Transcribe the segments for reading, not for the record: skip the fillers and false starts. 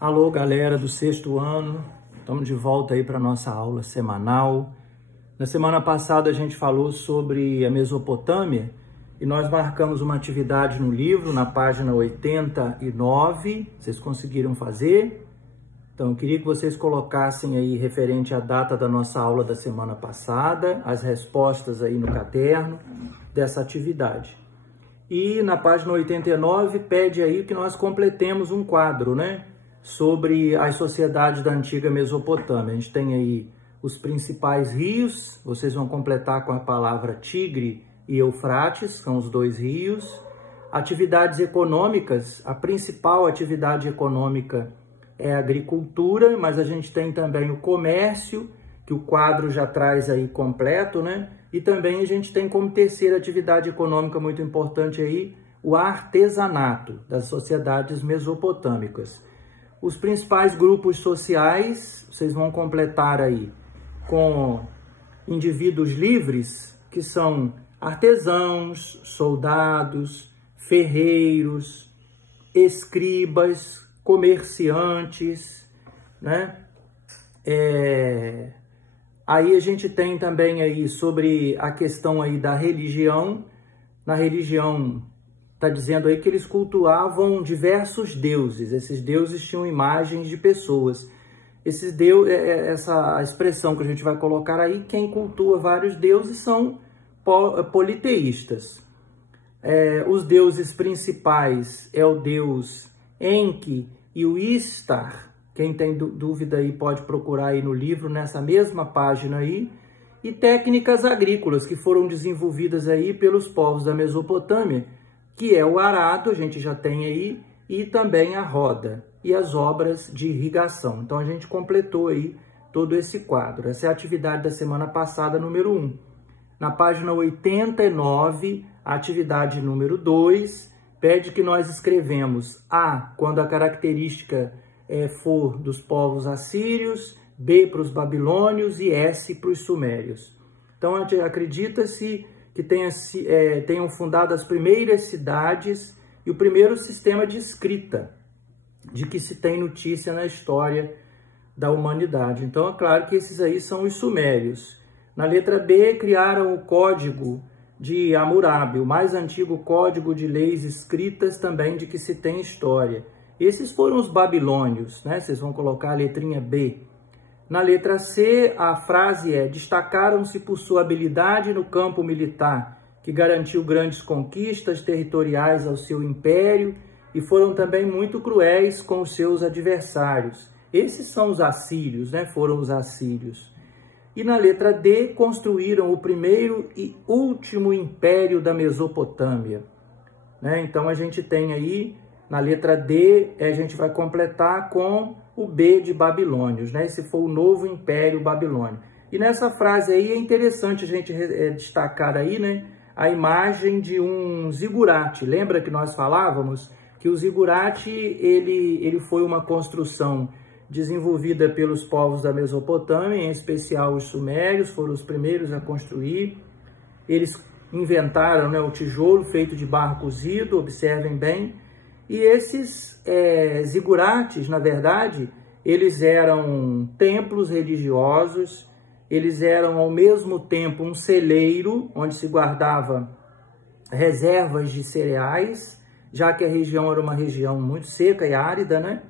Alô, galera do sexto ano, estamos de volta aí para nossa aula semanal. Na semana passada a gente falou sobre a Mesopotâmia e nós marcamos uma atividade no livro, na página 89, vocês conseguiram fazer? Então eu queria que vocês colocassem aí referente à data da nossa aula da semana passada, as respostas aí no caderno dessa atividade. E na página 89 pede aí que nós completemos um quadro, né? Sobre as sociedades da antiga Mesopotâmia. A gente tem aí os principais rios, vocês vão completar com a palavra Tigre e Eufrates, são os dois rios. Atividades econômicas, a principal atividade econômica é a agricultura, mas a gente tem também o comércio, que o quadro já traz aí completo, né? E também a gente tem como terceira atividade econômica muito importante aí, o artesanato das sociedades mesopotâmicas. Os principais grupos sociais, vocês vão completar aí com indivíduos livres, que são artesãos, soldados, ferreiros, escribas, comerciantes, né? Aí a gente tem também aí sobre a questão aí da religião. Na religião, está dizendo aí que eles cultuavam diversos deuses. Esses deuses tinham imagens de pessoas. Essa expressão que a gente vai colocar aí, quem cultua vários deuses são politeístas. Os deuses principais é o deus Enki e o Istar. Quem tem dúvida aí pode procurar aí no livro, nessa mesma página aí. E técnicas agrícolas que foram desenvolvidas aí pelos povos da Mesopotâmia, que é o arado, a gente já tem aí, e também a roda, e as obras de irrigação. Então, a gente completou aí todo esse quadro. Essa é a atividade da semana passada, número 1. Na página 89, a atividade número 2, pede que nós escrevemos A, quando a característica for dos povos assírios, B para os babilônios e S para os sumérios. Então, acredita-se que tenham fundado as primeiras cidades e o primeiro sistema de escrita de que se tem notícia na história da humanidade. Então, é claro que esses aí são os sumérios. Na letra B, criaram o Código de Hammurabi, o mais antigo código de leis escritas também de que se tem história. Esses foram os babilônios, né? Vocês vão colocar a letrinha B. Na letra C, a frase é: destacaram-se por sua habilidade no campo militar, que garantiu grandes conquistas territoriais ao seu império, e foram também muito cruéis com os seus adversários. Esses são os assírios, né? Foram os assírios. E na letra D, construíram o primeiro e último império da Mesopotâmia, né? Então a gente tem aí, na letra D, a gente vai completar com o B de babilônios, né? Esse foi o novo Império Babilônio. E nessa frase aí é interessante a gente destacar aí, né, a imagem de um zigurate. Lembra que nós falávamos que o zigurate ele foi uma construção desenvolvida pelos povos da Mesopotâmia, em especial os sumérios, foram os primeiros a construir. Eles inventaram, né, o tijolo feito de barro cozido, observem bem. E esses zigurates, na verdade, eles eram templos religiosos, eles eram ao mesmo tempo um celeiro, onde se guardava reservas de cereais, já que a região era uma região muito seca e árida, né?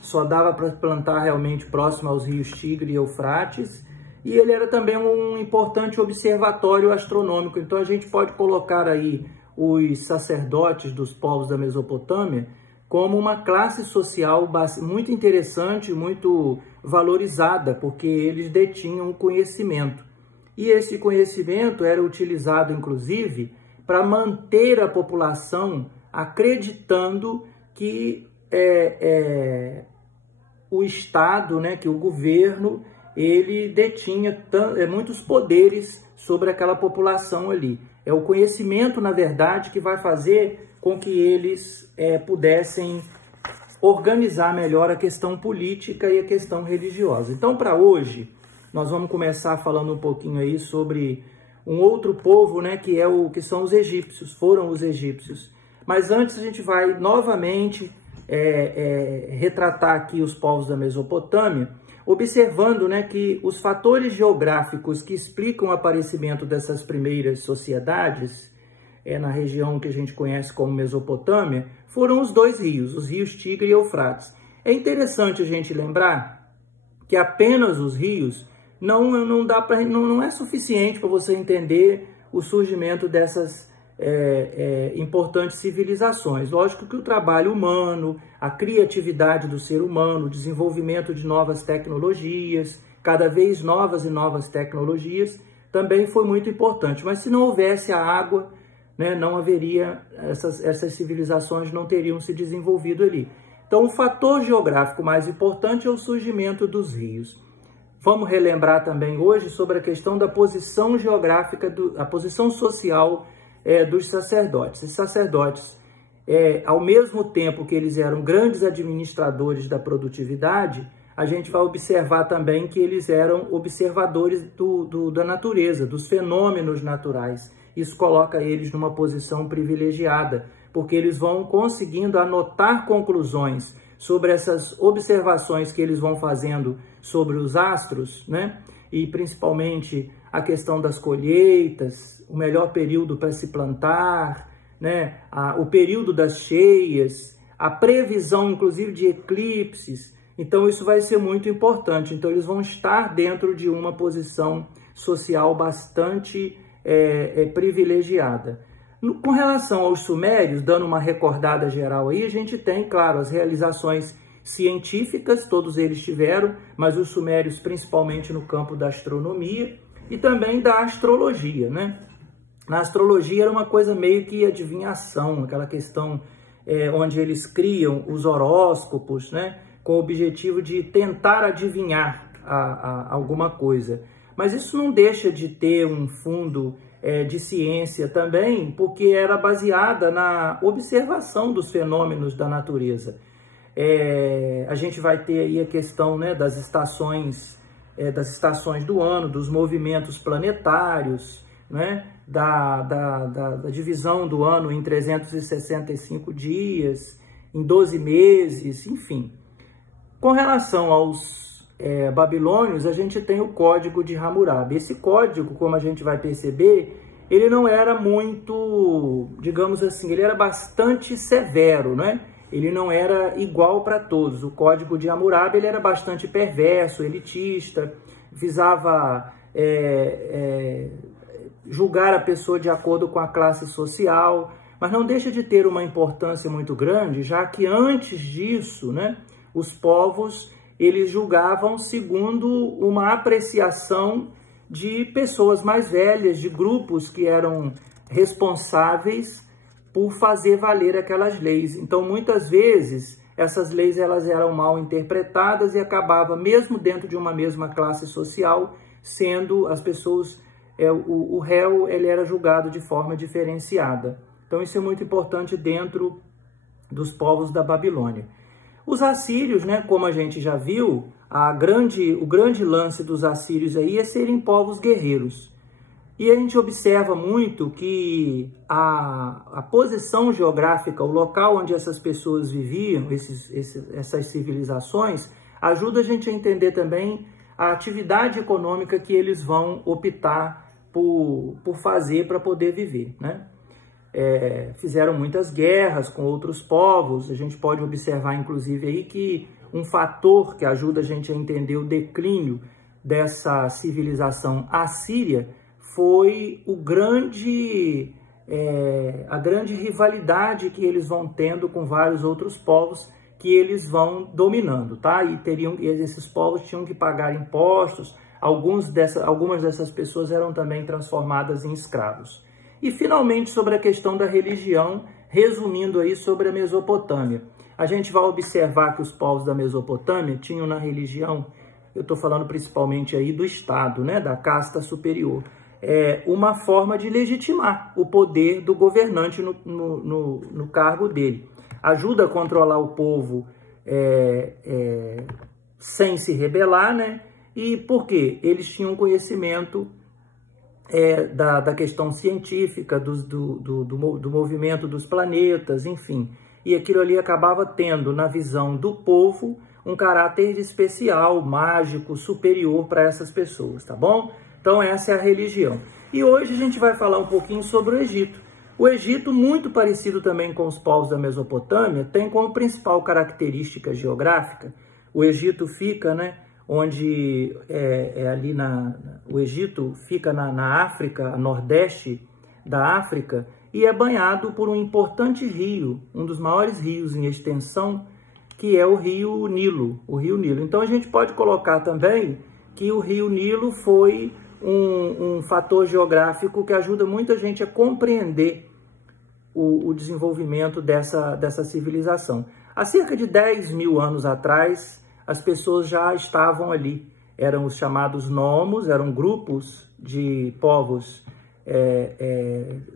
Só dava para plantar realmente próximo aos rios Tigre e Eufrates. E ele era também um importante observatório astronômico. Então a gente pode colocar aí os sacerdotes dos povos da Mesopotâmia como uma classe social muito interessante, muito valorizada, porque eles detinham conhecimento. E esse conhecimento era utilizado, inclusive, para manter a população acreditando que o Estado, né, que o governo, ele detinha muitos poderes sobre aquela população ali. É o conhecimento, na verdade, que vai fazer com que eles pudessem organizar melhor a questão política e a questão religiosa. Então, para hoje, nós vamos começar falando um pouquinho aí sobre um outro povo, né, que são os egípcios, foram os egípcios. Mas antes a gente vai novamente retratar aqui os povos da Mesopotâmia, observando, né, que os fatores geográficos que explicam o aparecimento dessas primeiras sociedades na região que a gente conhece como Mesopotâmia, foram os dois rios, os rios Tigre e Eufrates. É interessante a gente lembrar que apenas os rios não é suficiente para você entender o surgimento dessas importantes civilizações. Lógico que o trabalho humano, a criatividade do ser humano, o desenvolvimento de novas tecnologias, cada vez novas e novas tecnologias, também foi muito importante. Mas se não houvesse a água, né, não haveria, essas civilizações não teriam se desenvolvido ali. Então, o fator geográfico mais importante é o surgimento dos rios. Vamos relembrar também hoje sobre a questão da posição geográfica, a posição social dos sacerdotes. Esses sacerdotes, ao mesmo tempo que eles eram grandes administradores da produtividade, a gente vai observar também que eles eram observadores da natureza, dos fenômenos naturais. Isso coloca eles numa posição privilegiada, porque eles vão conseguindo anotar conclusões sobre essas observações que eles vão fazendo sobre os astros, né? E principalmente a questão das colheitas, o melhor período para se plantar, né? O período das cheias, a previsão, inclusive, de eclipses. Então, isso vai ser muito importante. Então, eles vão estar dentro de uma posição social bastante privilegiada. Com relação aos sumérios, dando uma recordada geral aí, a gente tem, claro, as realizações científicas, todos eles tiveram, mas os sumérios principalmente no campo da astronomia e também da astrologia, né? Na astrologia era uma coisa meio que adivinhação, aquela questão onde eles criam os horóscopos, né? Com o objetivo de tentar adivinhar alguma coisa. Mas isso não deixa de ter um fundo de ciência também, porque era baseada na observação dos fenômenos da natureza. A gente vai ter aí a questão, né, das estações do ano, dos movimentos planetários, né, da divisão do ano em 365 dias, em 12 meses, enfim. Com relação aos babilônios, a gente tem o Código de Hammurabi. Esse código, como a gente vai perceber, ele não era muito, digamos assim, ele era bastante severo, né? Ele não era igual para todos. O Código de Hammurabi ele era bastante perverso, elitista, visava julgar a pessoa de acordo com a classe social, mas não deixa de ter uma importância muito grande, já que antes disso, né, os povos eles julgavam segundo uma apreciação de pessoas mais velhas, de grupos que eram responsáveis por fazer valer aquelas leis. Então, muitas vezes, essas leis elas eram mal interpretadas e acabava, mesmo dentro de uma mesma classe social, sendo as pessoas, o réu ele era julgado de forma diferenciada. Então, isso é muito importante dentro dos povos da Babilônia. Os assírios, né, como a gente já viu, o grande lance dos assírios aí é serem povos guerreiros. E a gente observa muito que a posição geográfica, o local onde essas pessoas viviam, essas civilizações, ajuda a gente a entender também a atividade econômica que eles vão optar por fazer para poder viver, né? Fizeram muitas guerras com outros povos. A gente pode observar, inclusive, aí que um fator que ajuda a gente a entender o declínio dessa civilização assíria foi a grande rivalidade que eles vão tendo com vários outros povos que eles vão dominando, tá? E esses povos tinham que pagar impostos, algumas dessas pessoas eram também transformadas em escravos. E, finalmente, sobre a questão da religião, resumindo aí sobre a Mesopotâmia. A gente vai observar que os povos da Mesopotâmia tinham na religião, eu estou falando principalmente aí do Estado, né, da casta superior, uma forma de legitimar o poder do governante no cargo dele. Ajuda a controlar o povo sem se rebelar, né? E por quê? Eles tinham conhecimento da questão científica, do movimento dos planetas, enfim. e aquilo ali acabava tendo, na visão do povo, um caráter especial, mágico, superior para essas pessoas, tá bom? Então essa é a religião. E hoje a gente vai falar um pouquinho sobre o Egito. O Egito, muito parecido também com os povos da Mesopotâmia, tem como principal característica geográfica, o Egito fica, né, onde o Egito fica na África, nordeste da África, e é banhado por um importante rio, um dos maiores rios em extensão, que é o Rio Nilo, Então a gente pode colocar também que o Rio Nilo foi um fator geográfico que ajuda muita gente a compreender o desenvolvimento dessa civilização. Há cerca de 10 mil anos atrás, as pessoas já estavam ali. Eram os chamados nomos, eram grupos de povos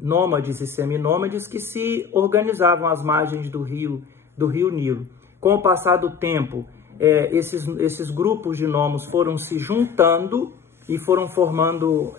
nômades e seminômades que se organizavam às margens do Rio Nilo. Com o passar do tempo, esses grupos de nomos foram se juntando e foram formando